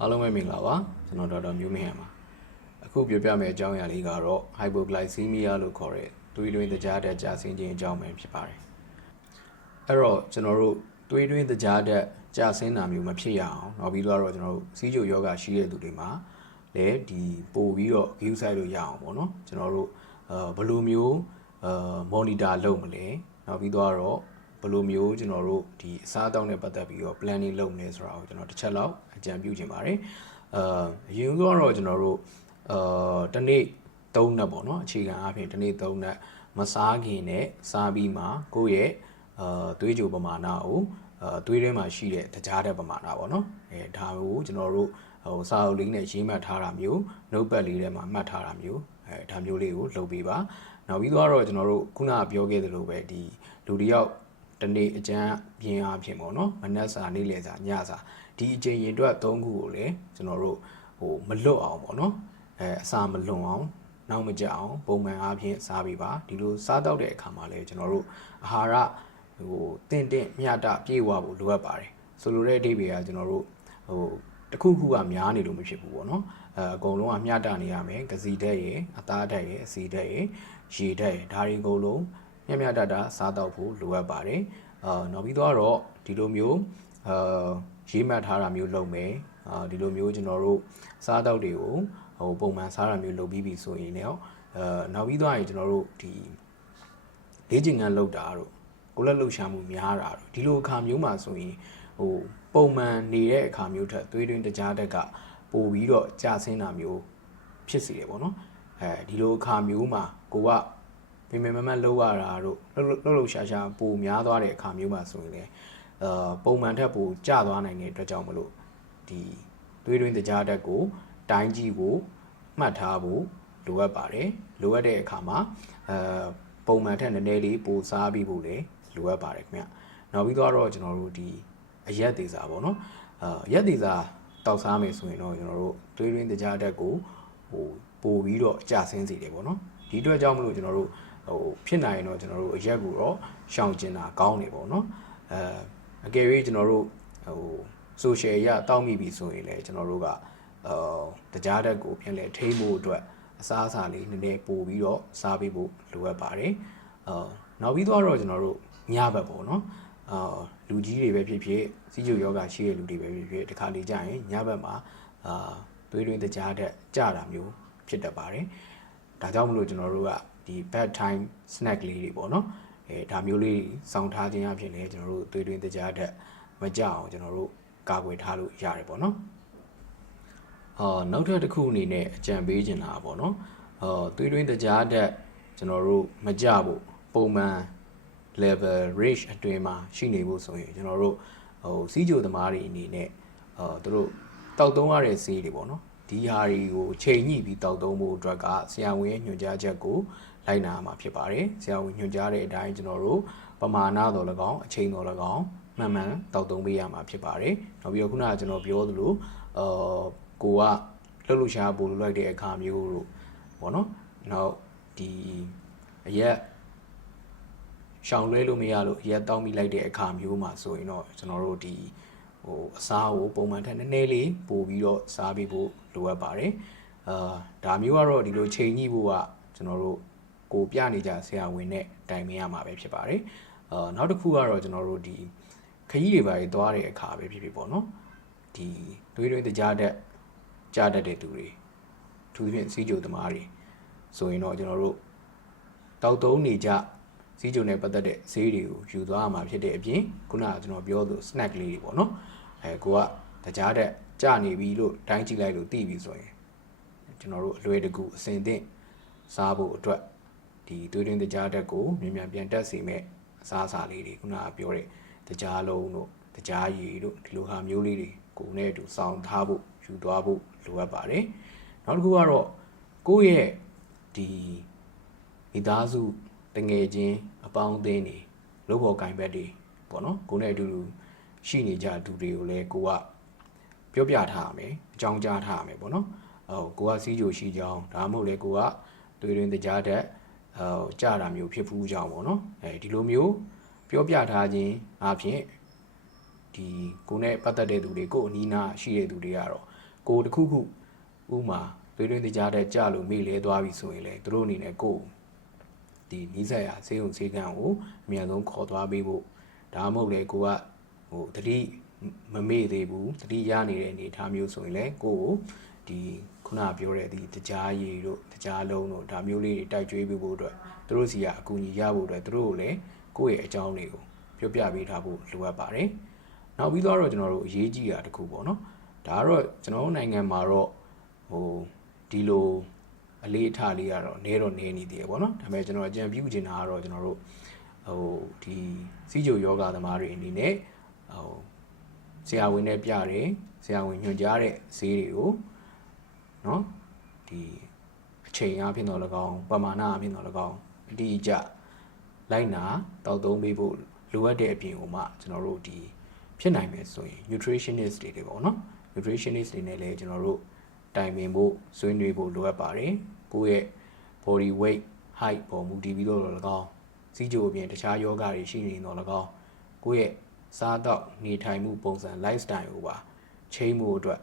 အားလုံးပဲမင်္ဂလာပါကျွန်တော်ဒေါက်တာမျိုးမင်းဟန်ပါအခုပြောပြမယ့်အကြောင်းအရာလေးကတော့ hypoglycemia လို့ခေါ်တဲ့သွေးတွင်းသကြားဓာတ်ကျဆင်းခြင်းအကြောင်းပဲဖြစ်ပါတယ်အဲ့တော့ကျွန်တော်တို့သွေးတွင်းသကြားဓာတ်ကျဆင်းတာမျိုးမဖြစ်ရအောင်နောက်ပြီးတော့ကျွန်တော်တို့စီးချိုယောဂရှိတဲ့သူတွေမှာလည်းဒီပို့ပြီးတော့ view site လို့ရအောင်ပေါ့နော်ကျွန်တော်တို့ဘယ်လိုမျိုးmonitor လုပ်မလဲနောက်ပြီးတော့ဘယ်လိုမျိုးကျွန်တော်တို့ဒီအစားအသောက်နဲ့ပတ်သက်ပြီးတော့ planning လုပ်မလဲဆိုတာကိုကျွန်တော်တစ်ချက်လောက်အကြံပြုချင်ပါတယ်အရင်ကတော့ကျွန်တော်တို့တစ်နေ့3နက်ပေါ့နော်အခြေခံအားဖြင့်တစ်နေ့3နက်မစားခင်နဲ့စားပြီးမှကိုယ့်ရဲ့သွေးကြိုပမာဏကိုသွေးထဲမှာရှိတဲ့သကြားတဲ့ပမာဏပေါ့နော်ဒါကိုကျွန်တော်တို့စာအုပ်လေးနဲ့ရေးမှတ်ထားတာမျိုး notepad လေးထဲမှာမှတ်ထားတာမျိုးဒါမျိုးလေးကိုလုပ်ပေးပါနောက်ပြီးတော့ကျွန်တော်တို့ခုနပြောခဲ့သလိုပဲဒီလူတယောက်တနေ့အကျန်းပြင်းအားဖြင့်ပေါ့နော်မနက်စာနေ့လယ်စာညစာဒီအချိန်ရင်အတွက်3ခုကိုလည်းကျွန်တော်တို့မလွတ်အောင်ပေါ့နော်အစာမလွန်အောင်နောက်မကြအောင်ပုံမှန်အားဖြင့်စားပေးပါဒီလိုစားတော့တဲ့အခါမှာလည်းကျွန်တော်တို့အာဟာရတင့်မျှတပြည့်ဝဖို့လိုအပ်ပါတယ်ဆိုလိုတဲ့အဓိပ္ပာယ်ကကျွန်တော်တို့တစ်ခုခုကများနေလို့မဖြစ်ဘူးပေါ့နော်အကုန်လုံးကမျှတနေရမယ်ကစီဓာတ်ရယ်အသားဓာတ်ရယ်အဆီဓာတ်ရယ်ရေဓာတ်ရယ်ဒါတွေအကုန်လုံးမျှတစားတော့ဖို့လိုအပ်ပါတယ်နောက်ပြီးတော့ဒီလိုမျိုးရေးမှတ်ထားတာမျိုးလုပ်မယ်ဒီလိုမျိုးကျွန်တော်တို့စားတော့တွေကိုပုံမှန်စားတာမျိုးလုပ်ပြီးပြီဆိုရင်လည်းနောက်ပြီးတော့ကျွန်တော်တို့ဒီလေ့ကျင့်ခန်းလုပ်တာတို့ကိုယ်လက်လှုပ်ရှားမှုများတာတို့ဒီလိုအခါမျိုးမှာဆိုရင်ပုံမှန်နေတဲ့အခါမျိုးထက်သွေးတွင်းတကြားတက်ကပိုပြီးတော့ကျဆင်းတာမျိုးဖြစ်စေတယ်ပေါ့နော်ဒီလိုအခါမျိုးမှာကိုကပြင်မလောက်ရတာတို့လှုပ်ရှားပိုများသွားတဲ့အခါမျိုးမှာဆိုရင်လည်းပုံမှန်ထက်ပိုကျသွားနိုင်တဲ့အတွက်ကြောင့်မလို့ဒီသွေးတွင်းတကြားတက်ကိုတိုင်းကြီးကိုမှတ်ထားဖို့လိုအပ်ပါတယ်လိုအပ်တဲ့အခါမှာပုံမှန်ထက်နည်းနည်းလေးပိုစားပြီးဖို့လည်းလိုအပ်ပါတယ်ခင်ဗျနောက်ပြီးတော့ကျွန်တော်တို့ဒီအရက်သေးစားပေါ့နော်ရက်သေးစားတောက်စားမယ်ဆိုရင်တော့ကျွန်တော်တို့သွေးတွင်းတကြားတက်ကိုပိုပြီးတော့ကျဆင်းစေတယ်ပေါ့နော်ဒီအတွက်ကြောင့်မလို့ကျွန်တော်တို့ဖြစ်နိုင်ရင်တော့ကျွန်တော်တို့အရက်ကိုတော့ရှောင်ကျင်တာကောင်းနေပေါ့နော်အကယ်၍ကျွန်တော်တို့social ရတောက်မိပြီဆိုရင်လည်းကျွန်တော်တို့ကတကြားတက်ကိုပြန်လဲထိန်းဖို့အတွက်အစားအစာလေးနည်းနည်းပို့ပြီးတော့စားပေးဖို့လိုအပ်ပါတယ်နောက်ပြီးတော့ကျွန်တော်တို့ညဘက်ပေါ့နော်လူကြီးတွေပဲဖြစ်ဖြစ်စီးချိုယောဂရှိတဲ့လူတွေပဲဖြစ်ဖြစ်ဒီခါလေးကြရင်ညဘက်မှာသွေးတွင်းတကြားတက်ကြတာမျိုးဖြစ်တတ်ပါတယ်ဒါကြောင့်မလို့ကျွန်တော်တို့ကဒီ bad time snack လေးတွေပေါ့နော်ဒါမျိုးလေးစောင့်ထားခြင်းအဖြစ်လည်းကျွန်တော်တို့သွေးတွင်းတကြားတက်မကြအောင်ကျွန်တော်တို့ကာကွယ်ထားလို့ရတယ်ပေါ့နော်နောက်ထပ်တစ်ခုအနေနဲ့အကြံပေးချင်တာပေါ့နော်သွေးတွင်းတကြားတက်ကျွန်တော်တို့မကြဖို့ပုံမှန် level range အတွင်းမှာရှိနေဖို့ဆိုရင်ကျွန်တော်တို့စီးချိုသမားတွေအနေနဲ့သူတို့တောက်သုံးရတဲ့ဆေးတွေပေါ့နော်ဒီဟာတွေကိုချိန်ညှိပြီးတောက်သုံးဖို့အတွက်ကဆရာဝန်ရဲ့ညွှန်ကြားချက်ကိုလိုက်နာမှာဖြစ်ပါတယ်ဆရာဝန်ညွှန်ကြားတဲ့အတိုင်းကျွန်တော်တို့ပမာဏတော်၎င်းအချိန်တော်၎င်းမှန်တောက်သုံးပေးရမှာဖြစ်ပါတယ်နောက်ပြီးတော့ခုနကကျွန်တော်ပြောသလိုကိုကလှုပ်ရှားပို့လိုက်တဲ့အခါမျိုးတို့ပေါ့နော်နောက်ဒီအရက်ရှောင်လွဲလို့မရလို့ရက်တောင်းမိလိုက်တဲ့အခါမျိုးမှာဆိုရင်တော့ကျွန်တော်တို့ဒီအစားကိုပုံမှန်ထက်နည်းနည်းလေးပို့ပြီးတော့စားပေးဖို့လိုအပ်ပါတယ်ဒါမျိုးကတော့ဒီလိုချိန်ညှိဖို့ကကျွန်တော်တို့ကိုပြနေကြဆရာဝန်နဲ့တိုင်ပင်ရမှာပဲဖြစ်ပါတယ်နောက်တစ်ခုကတော့ကျွန်တော်တို့ဒီခရီးတွေပါသွားတဲ့အခါပဲဖြစ်ဖြစ်ပေါ့နော်ဒီသွေးတွင်းတကြားတက်ကြားတတ်တဲ့သူတွေအထူးသဖြင့်စီးကြိုသမားတွေဆိုရင်တော့ကျွန်တော်တို့တောက်သုံးနေကြစီးကြိုနဲ့ပတ်သက်တဲ့ဈေးတွေကိုယူသွားရမှာဖြစ်တဲ့အပြင်ခုနကကျွန်တော်ပြောသလို snack လေးတွေပေါ့နော်ကိုကတကြားတက်ကြနေပြီလို့တိုင်းကြည့်လိုက်လို့သိပြီဆိုရင်ကျွန်တော်တို့အလွယ်တကူအစင်သင့်စားဖို့အတွက်ဒီသွေးတွင်းတကြားတက်ကိုမြန်ပြန်တက်စေမဲ့အစားအစာလေးတွေခုနကပြောတဲ့တကြားလုံးတို့တကြားရည်တို့ဒီလိုဟာမျိုးလေးတွေကိုနဲ့အတူစောင့်ထားဖို့ယူသွားဖို့လိုအပ်ပါတယ်နောက်တစ်ခုကတော့ကိုယ့်ရဲ့ဒီမိသားစုတငယ်ချင်းအပေါင်းအသင်းတွေလုပ်ဖို့ကင်ဘက်တွေပေါ့နော်ကိုနဲ့အတူတူရှိနေကြသူတွေကိုလည်းကိုကပြောပြထားရမယ်အကြောင်းကြားထားရမယ်ပေါ့နော်ကိုကစီးကြိုရှိကြောင်းဒါမှမဟုတ်လေကိုကသွေးတွင်းတကြားတက်ကြတာမျိုးဖြစ်ဖူးကြောင်းပေါ့နော်ဒီလိုမျိုးပြောပြထားခြင်းအပြင်ဒီကိုနဲ့ပတ်သက်တဲ့သူတွေကိုအနီးနားရှိတဲ့သူတွေကတော့ ကိုတစ်ခုခုဥမာသွေးတွင်းတကြားတဲ့ကြလို့မိလဲသွားပြီဆိုရင်လေသူတို့အနေနဲ့ကိုဒီနီးစပ်ရာဆေးရုံဆေးကန်းကိုအမြန်ဆုံးခေါ်သွားပေးဖို့ဒါမှမဟုတ်လေကိုကတတိမမေ့သေးဘူးတတိရနေတဲ့အနေအထားမျိုးဆိုရင်လေကိုကိုဒီခုနပြောတဲ့ဒီတကြားရည်တို့တကြားလုံးတို့ဒါမျိုးလေးတွေတိုက်ကြွေးပေးဖို့အတွက်သူတို့စီကအကူအညီရဖို့အတွက်သူတို့ကိုလည်းကိုယ့်ရဲ့အကြောင်းလေးကိုပြောပြပေးထားဖို့လိုအပ်ပါတယ်နောက်ပြီးတော့ကျွန်တော်တို့အရေးကြီးတာတစ်ခုပေါ့နော်ဒါကတော့ကျွန်တော်တို့နိုင်ငံမှာတော့ဒီလိုအလေးအထားလေးကတော့နေနေသေးတယ်ပေါ့နော်ဒါပေမဲ့ကျွန်တော်အကြံပြုချင်တာကတော့ကျွန်တော်တို့ဒီစီးချိုယောဂသမားတွေအနေနဲ့ဆရာဝန်နဲ့ပြတယ်ဆရာဝန်ညွှန်ကြားတဲ့ဈေးတွေကိုနော်ဒီအချိန်အားဖြင့်တော့၎င်းပမာဏအားဖြင့်တော့၎င်းအတိအကျလိုက်နာတောက်သုံးပေးဖို့လိုအပ်တဲ့အပြင်ကိုမှကျွန်တော်တို့ဒီဖြစ်နိုင်မယ်ဆိုရင် nutritionist တွေပေါ့နော် nutritionist တွေနဲ့လည်းကျွန်တော်တို့တိုင်ပင်ဖို့ဆွေးနွေးဖို့လိုအပ်ပါတယ်ကိုယ့်ရဲ့ body weight height ပေါ်မူတည်ပြီးတော့၎င်းစီးချိုအပြင်တခြားယောဂတွေရှိနေတော့၎င်းကိုယ့်ရဲ့စားတော့နေထိုင်မှုပုံစံ lifestyle ကိုပါချိန်မှုအတွက်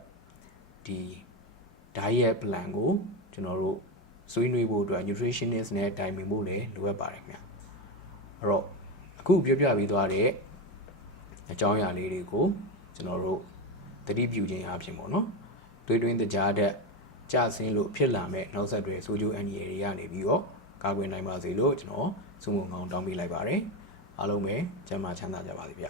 ဒီ diet plan ကိုကျွန်တော်တို့ဆွေးနွေးဖို့အတွက် nutritionist နဲ့တိုင်ပင်ဖို့လည်းလိုအပ်ပါတယ်ခင်ဗျအဲ့တော့အခုပြောပြပြီးသွားတဲ့အကြောင်းအရာလေးတွေကိုကျွန်တော်တို့သတိပြုခြင်းအပြင်ပေါ့နော်သွေးတွင်းတကြားတဲ့ကြဆင်းလို့ဖြစ်လာမဲ့နောက်ဆက်တွဲဆိုးကျိုးအန္တရာယ်တွေကနေပြီးတော့ကာကွယ်နိုင်ပါစေလို့ကျွန်တော်ဆုမွန်ကောင်းတောင်းပေးလိုက်ပါတယ်အားလုံးပဲကျန်းမာချမ်းသာကြပါစေဗျ